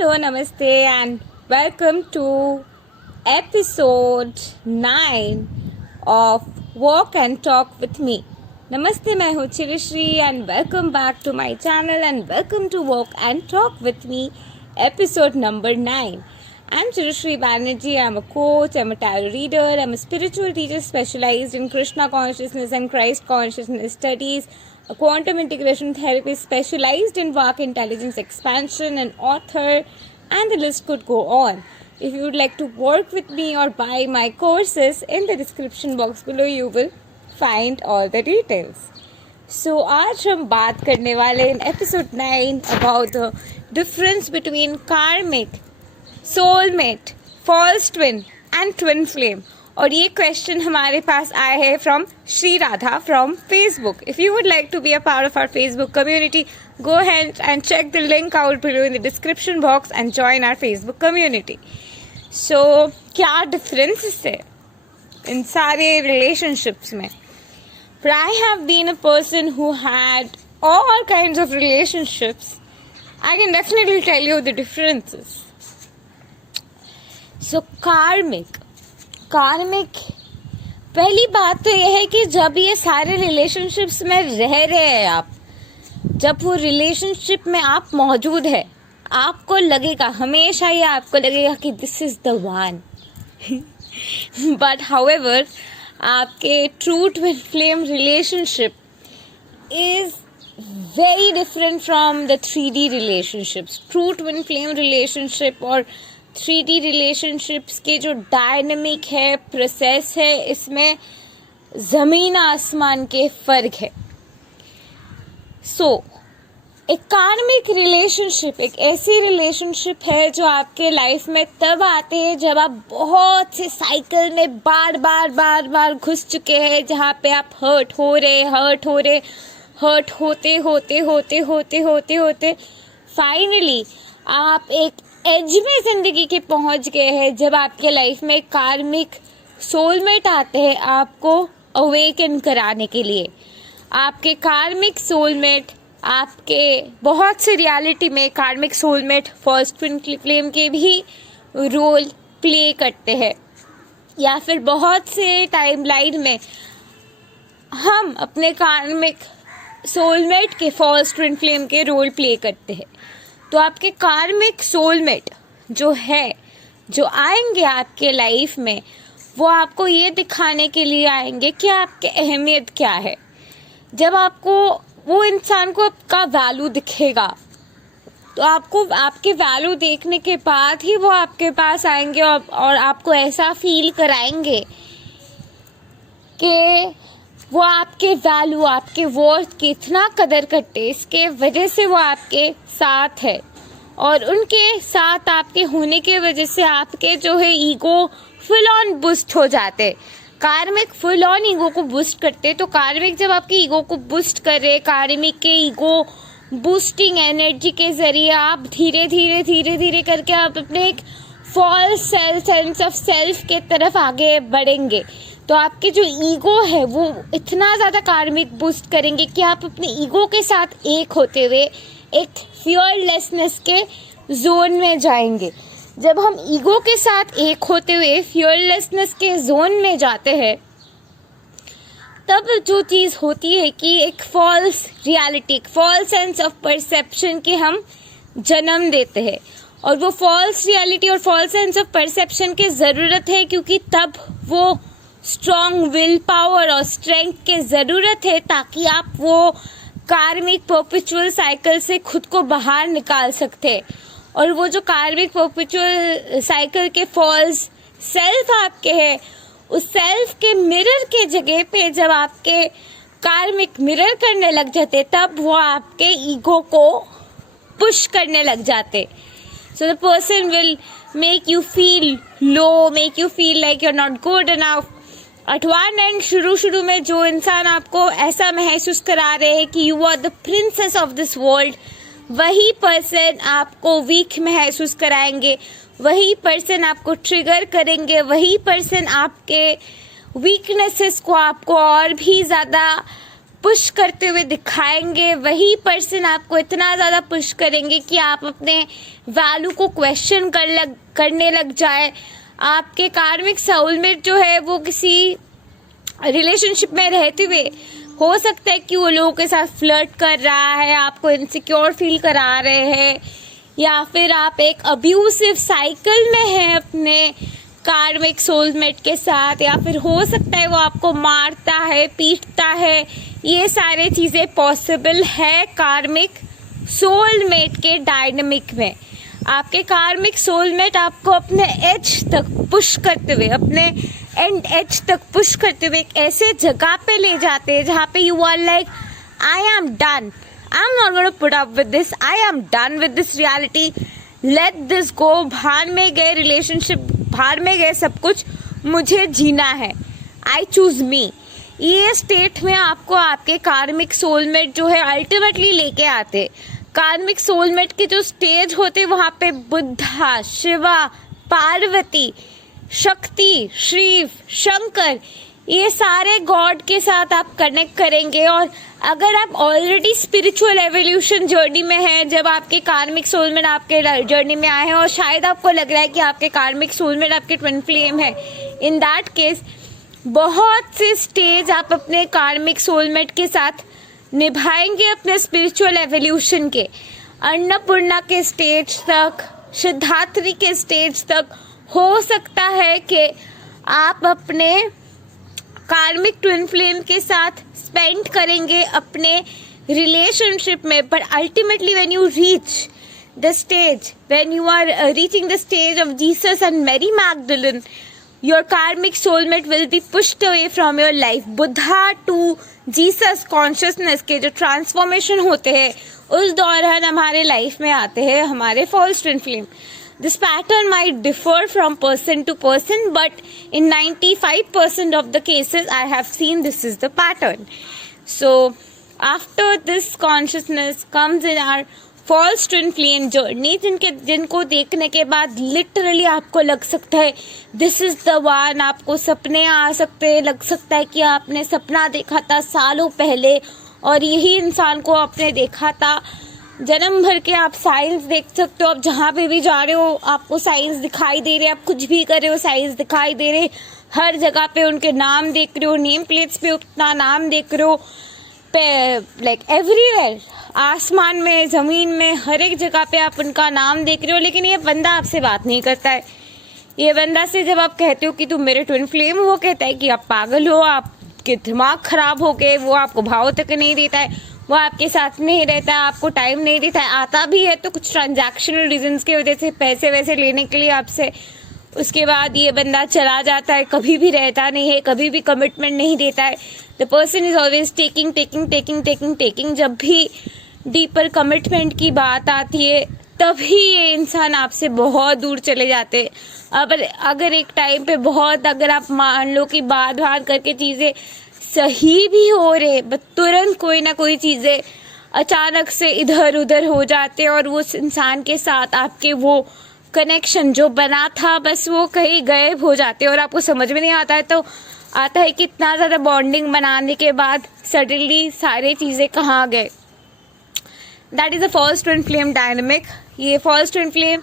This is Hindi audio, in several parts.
Hello, Namaste, and welcome to episode 9 of Walk and Talk with me. Namaste, मैं हूँ चिरश्री and welcome back to my channel and welcome to Walk and Talk with me, episode number 9. I'm Chirashri Banerjee. I'm a coach, I'm a tarot reader, I'm a spiritual teacher specialized in Krishna consciousness and Christ consciousness studies, a quantum integration therapist specialized in work intelligence expansion, an author, and the list could go on. If you would like to work with me or buy my courses, in the description box below you will find all the details. So आज हम बात करने वाले in episode 9 about the difference between karmic, soulmate, false twin and twin flame. और ये क्वेश्चन हमारे पास आए हैं from Shri Radha from Facebook. If you would like to be a part of our Facebook community, go ahead and check the link out below in the description box and join our Facebook community. So क्या differences है इन सारे relationships में? But I have been a person who had all kinds of relationships. I can definitely tell you the differences. So karmic पहली बात तो यह है कि जब ये सारे रिलेशनशिप्स में रह रहे हैं आप, जब वो रिलेशनशिप में आप मौजूद है, आपको लगेगा, हमेशा ही आपको लगेगा कि this is the one. But however आपके true twin flame relationship is very different from the 3D relationships. True twin flame relationship और 3D रिलेशनशिप्स के जो डायनेमिक है, प्रोसेस है, इसमें जमीन आसमान के फर्क है. एक कार्मिक रिलेशनशिप एक ऐसी रिलेशनशिप है जो आपके लाइफ में तब आते हैं जब आप बहुत से साइकिल में बार घुस चुके हैं, जहाँ पे आप हर्ट होते फाइनली आप एक एज में जिंदगी के पहुंच गए हैं, जब आपके लाइफ में कार्मिक सोलमेट आते हैं आपको अवेकन कराने के लिए. आपके कार्मिक सोलमेट आपके बहुत से रियलिटी में कार्मिक सोलमेट फर्स्ट ट्विन फ्लेम के भी रोल प्ले करते हैं, या फिर बहुत से टाइमलाइन में हम अपने कार्मिक सोलमेट के फर्स्ट ट्विन फ्लेम के रोल प्ले करते हैं. तो आपके कार्मिक सोलमेट जो आएंगे आपके लाइफ में, वो आपको ये दिखाने के लिए आएंगे कि आपकी अहमियत क्या है. जब आपको वो इंसान को आपका वैल्यू दिखेगा, तो आपको आपके वैल्यू देखने के बाद ही वो आपके पास आएंगे और आपको ऐसा फील कराएंगे कि वो आपके वैल्यू, आपके वर्थ की इतना कदर करते, इसके वजह से वो आपके साथ है. और उनके साथ आपके होने के वजह से आपके जो है ईगो फुल ऑन बूस्ट हो जाते. कार्मिक फुल ऑन ईगो को बूस्ट करते. तो कार्मिक जब आपके ईगो को बूस्ट करे, कार्मिक के ईगो बूस्टिंग एनर्जी के जरिए आप धीरे धीरे करके आप अपने एक फॉल्स सेंस ऑफ सेल्फ के तरफ आगे बढ़ेंगे. तो आपके जो ईगो है वो इतना ज़्यादा कार्मिक बूस्ट करेंगे कि आप अपने ईगो के साथ एक होते हुए एक फियरलेसनेस के जोन में जाएंगे. जब हम ईगो के साथ एक होते हुए फियरलेसनेस के जोन में जाते हैं, तब जो चीज़ होती है कि एक फॉल्स रियलिटी, एक फॉल्स सेंस ऑफ परसेप्शन के हम जन्म देते हैं. और वो फॉल्स रियलिटी और फॉल्स सेंस ऑफ परसेप्शन की ज़रूरत है, क्योंकि तब वो स्ट्रॉन्ग विल पावर और स्ट्रेंथ की ज़रूरत है, ताकि आप वो कार्मिक परपेचुअल साइकिल से खुद को बाहर निकाल सकते. और वो जो कार्मिक परपेचुअल साइकिल के फॉल्स सेल्फ आपके है, उस सेल्फ के मिरर के जगह पे जब आपके कार्मिक मिरर करने लग जाते, तब वो आपके ईगो को पुश करने लग जाते. So the person will make you feel low, make you feel like you are not good enough. At one end शुरू में जो इंसान आपको ऐसा महसूस करा रहे हैं कि you are the princess of this world, वही पर्सन आपको वीक महसूस कराएंगे, वही पर्सन आपको ट्रिगर करेंगे, वही पर्सन आपके वीकनेसेस को आपको और भी ज़्यादा पुश करते हुए दिखाएंगे, वही पर्सन आपको इतना ज़्यादा पुश करेंगे कि आप अपने वैल्यू को क्वेश्चन करने लग जाए। आपके कार्मिक सोलमेट जो है वो किसी रिलेशनशिप में रहते हुए हो सकता है कि वो लोगों के साथ फ्लर्ट कर रहा है, आपको इनसिक्योर फील करा रहे हैं, या फिर आप एक अब्यूसिव साइकिल में हैं अपने कार्मिक सोलमेट के साथ, या फिर हो सकता है वो आपको मारता है, पीटता है। ये सारे चीज़ें पॉसिबल है कार्मिक सोलमेट के डायनामिक में। आपके कार्मिक सोलमेट आपको अपने एज तक पुश करते हुए, अपने एंड एज तक पुश करते हुए एक ऐसे जगह पे ले जाते हैं जहाँ पे you are like I am done, I am not gonna put up with this, I am done with this reality, let this go. भाड़ में गए रिलेशनशिप, भाड़ में गए सब कुछ, मुझे जीना है, आई चूज मी। ये स्टेट में आपको आपके कार्मिक सोलमेट जो है अल्टीमेटली लेके आते। कार्मिक सोलमेट के जो स्टेज होते वहाँ पे बुद्धा, शिवा, पार्वती, शक्ति, शिव, शंकर, ये सारे गॉड के साथ आप कनेक्ट करेंगे। और अगर आप ऑलरेडी स्पिरिचुअल एवोल्यूशन जर्नी में हैं, जब आपके कार्मिक सोलमेट आपके जर्नी में आए हैं और शायद आपको लग रहा है कि आपके कार्मिक सोलमेट आपके ट्विन फ्लेम है, इन दैट केस बहुत से स्टेज आप अपने कार्मिक सोलमेट के साथ निभाएंगे अपने स्पिरिचुअल एवोल्यूशन के। अन्नपूर्णा के स्टेज तक, सिद्धात्री के स्टेज तक हो सकता है कि आप अपने कार्मिक ट्विन फ्लेम के साथ स्पेंड करेंगे अपने रिलेशनशिप में। But ultimately when you reach the stage, when you are reaching the stage of Jesus and Mary Magdalene, your karmic soulmate will be pushed away from your life. Buddha to Jesus consciousness के जो ट्रांसफॉर्मेशन होते हैं उस दौरान हमारे लाइफ में आते हैं हमारे false twin flame. This pattern might differ from person to person, but in 95% of the cases I have seen this is the pattern. So after this consciousness comes in our false twin flame journey, जिनको देखने के बाद लिटरली आपको लग सकता है दिस इज द वन। आपको सपने आ सकते हैं, लग सकता है कि आपने सपना देखा था सालों पहले और यही इंसान को आपने देखा था। जन्म भर के आप साइंस देख सकते हो, आप जहाँ पे भी जा रहे हो आपको साइंस दिखाई दे रहे, आप कुछ भी कर रहे हो साइंस दिखाई दे रहे, हर जगह पे उनके नाम देख रहे हो, नेम प्लेट्स पे उतना नाम देख रहे हो, लाइक एवरीवेयर, आसमान में, ज़मीन में, हर एक जगह पे आप उनका नाम देख रहे हो। लेकिन ये बंदा आपसे बात नहीं करता है। ये बंदा से जब आप कहते हो कि तुम मेरे ट्विन फ्लेम, वो कहता है कि आप पागल हो, आपके दिमाग खराब हो गए, वो आपको भाव तक नहीं देता है, वो आपके साथ नहीं रहता है, आपको टाइम नहीं देता है, आता भी है तो कुछ ट्रांजैक्शनल रीजंस की वजह से पैसे वैसे लेने के लिए आपसे। उसके बाद ये बंदा चला जाता है, कभी भी रहता नहीं है, कभी भी कमिटमेंट नहीं देता है। The person is always taking taking taking taking taking. जब भी डीपर कमिटमेंट की बात आती है तभी ये इंसान आपसे बहुत दूर चले जाते हैं। अगर एक टाइम पे बहुत, अगर आप मान लो कि बात करके चीज़ें सही भी हो रहे, बट तुरंत कोई ना कोई चीज़ें अचानक से इधर उधर हो जाते हैं और उस इंसान के साथ आपके वो कनेक्शन जो बना था बस वो कहीं गायब हो जाते हैं और आपको समझ में नहीं आता है। तो आता है कि इतना ज़्यादा बॉन्डिंग बनाने के बाद सडनली सारी चीज़ें कहाँ गए। That is a false twin flame dynamic. ये फॉल्स ट्विन फ्लेम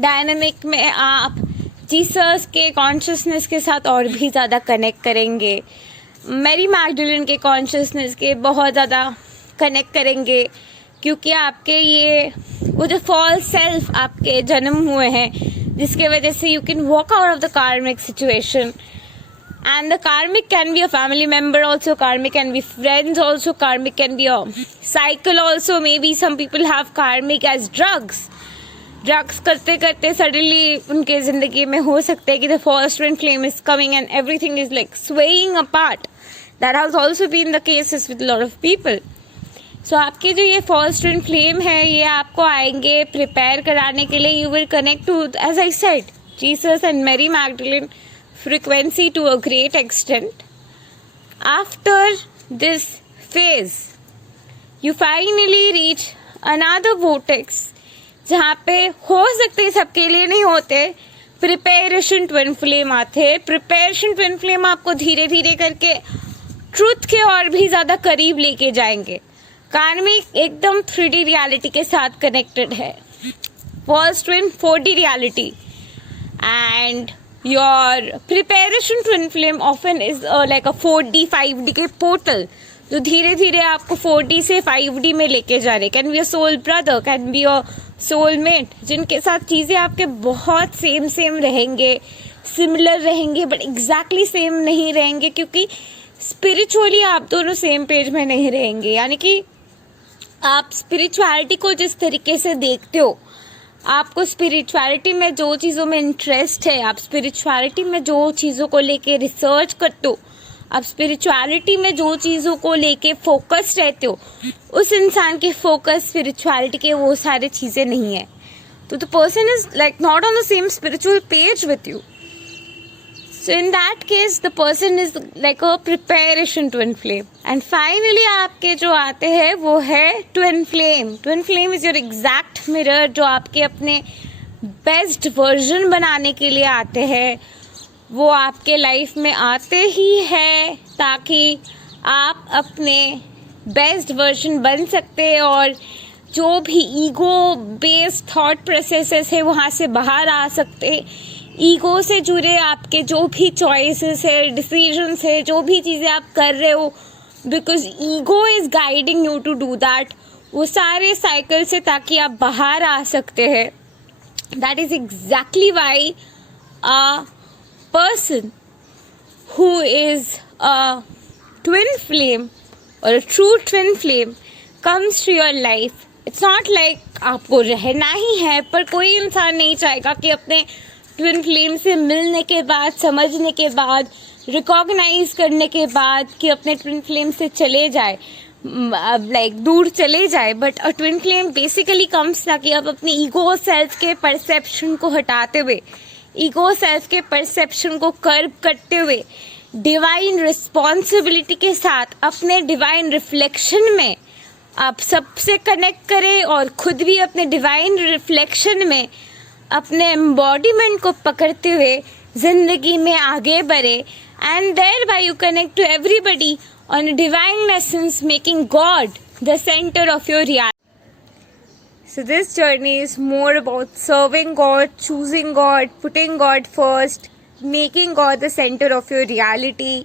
डायनेमिक में आप जीसस के कॉन्शियसनेस के साथ और भी ज़्यादा कनेक्ट करेंगे, मैरी मैगडलेन के कॉन्शियसनेस के बहुत ज़्यादा कनेक्ट करेंगे, क्योंकि आपके ये वो जो फॉल्स सेल्फ आपके जन्म हुए हैं जिसके वजह से you can walk out of the karmic situation. And the karmic can be a family member also, karmic can be friends also, karmic can be a cycle also. May be some people have karmic as drugs करते करते सडनली उनके ज़िंदगी में हो सकता है कि the false twin flame is coming and everything is like swaying apart. That has also been the cases with lot of people. So आपके जो ये फॉल्स ट्विन फ्लेम है ये आपको आएंगे प्रिपेयर कराने के लिए। You will connect to, as I said, Jesus and Mary Magdalene frequency to a great extent. After this phase, you finally reach another vortex, जहाँ पे हो सकते सबके लिए नहीं होते, प्रिपेरेशन ट्विन फ्लेम आते हैं। प्रिपेरेशन ट्विन फ्लेम आपको धीरे धीरे करके ट्रुथ के और भी ज्यादा करीब लेके जाएंगे। कार्मिक एकदम 3D रियलिटी के साथ कनेक्टेड है, false twin 4D reality, and your preparation twin flame often is like a 4D 5D के पोर्टल जो धीरे धीरे आपको 4D से 5D में लेके जा रहे। Can be a soul brother, can be a soulmate, जिनके साथ चीजें आपके बहुत सेम रहेंगे, सिमिलर रहेंगे, बट एग्जैक्टली सेम नहीं रहेंगे, क्योंकि स्पिरिचुअली आप दोनों सेम पेज में नहीं रहेंगे। यानी कि आप स्पिरिचुअलिटी को जिस तरीके से देखते हो, आपको स्पिरिचुअलिटी में जो चीज़ों में इंटरेस्ट है, आप स्पिरिचुअलिटी में जो चीज़ों को लेके रिसर्च करते हो, आप स्पिरिचुअलिटी में जो चीज़ों को लेके फोकस रहते हो, उस इंसान के फोकस स्पिरिचुअलिटी के वो सारी चीज़ें नहीं है। तो the person is like not on the same spiritual page with you. So in that case, the person is like a preparation twin flame. And finally आपके जो आते हैं वो है twin flame. Twin flame is your exact mirror, जो आपके अपने बेस्ट वर्जन बनाने के लिए आते हैं। वो आपके लाइफ में आते ही है ताकि आप अपने बेस्ट वर्जन बन सकते और जो भी ईगो बेस्ड थॉट प्रोसेसेस है वहाँ से बाहर आ सकते। ईगो से जुड़े आपके जो भी चॉइसेस है, डिसीजंस है, जो भी चीज़ें आप कर रहे हो, because ego is guiding you to do that, वो सारे साइकिल से ताकि आप बाहर आ सकते हैं। That is exactly why a person who is a twin flame और a true twin flame comes to your life. It's not like आपको रहना ही है, पर कोई इंसान नहीं चाहेगा कि अपने ट्विन फ्लेम से मिलने के बाद, समझने के बाद, रिकॉग्नाइज करने के बाद कि अपने ट्विन फ्लेम से चले जाए, लाइक दूर चले जाए। But a twin flame basically comes ताकि आप अपने ईगो सेल्फ के परसेप्शन को हटाते हुए, ईगो सेल्फ के परसेप्शन को कर्व करते हुए, डिवाइन रिस्पॉन्सिबिलिटी के साथ अपने डिवाइन रिफ्लेक्शन में आप सबसे कनेक्ट करें और खुद भी अपने डिवाइन रिफ्लेक्शन में अपने एम्बॉडीमेंट को पकड़ते हुए जिंदगी में आगे बढ़े। And thereby you connect to everybody on divine essence, making God the centre of your reality. So this journey is more about serving God, choosing God, putting God first, making God the centre of your reality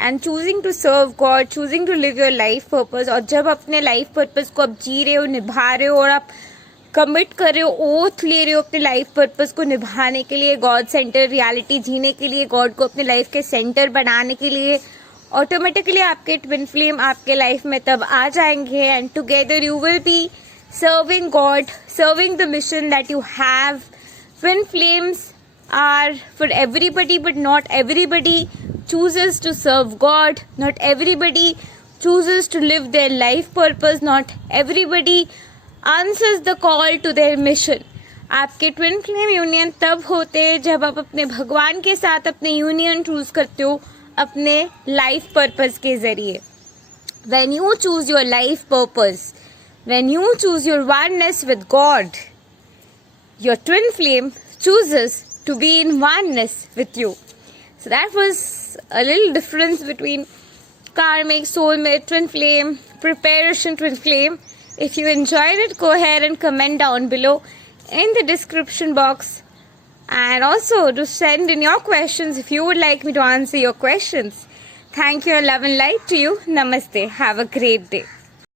and choosing to serve God, choosing to live your life purpose. और जब अपने लाइफ पर्पज को आप जी रहे हो, निभा रहे हो और आप कमिट कर रहे हो, ओथ ले रहे हो अपने लाइफ पर्पस को निभाने के लिए, गॉड सेंटर रियलिटी जीने के लिए, गॉड को अपने लाइफ के सेंटर बनाने के लिए, ऑटोमेटिकली आपके ट्विन फ्लेम आपके लाइफ में तब आ जाएंगे and together you will be serving God, serving the mission that you have. Twin flames are for everybody but not everybody chooses to serve God, not everybody chooses to live their life purpose, not everybody answers the call to their mission. आपके ट्विन फ्लेम यूनियन तब होते हैं जब आप अपने भगवान के साथ अपने यूनियन चूज करते हो अपने लाइफ पर्पस के जरिए। When you choose your life purpose, when you choose your oneness with God, your twin flame chooses to be in oneness with you. So that was a little difference between karmic, soulmate, twin flame, preparation, twin flame. If you enjoyed it, go ahead and comment down below in the description box. And also to send in your questions if you would like me to answer your questions. Thank you and love and light to you. Namaste. Have a great day.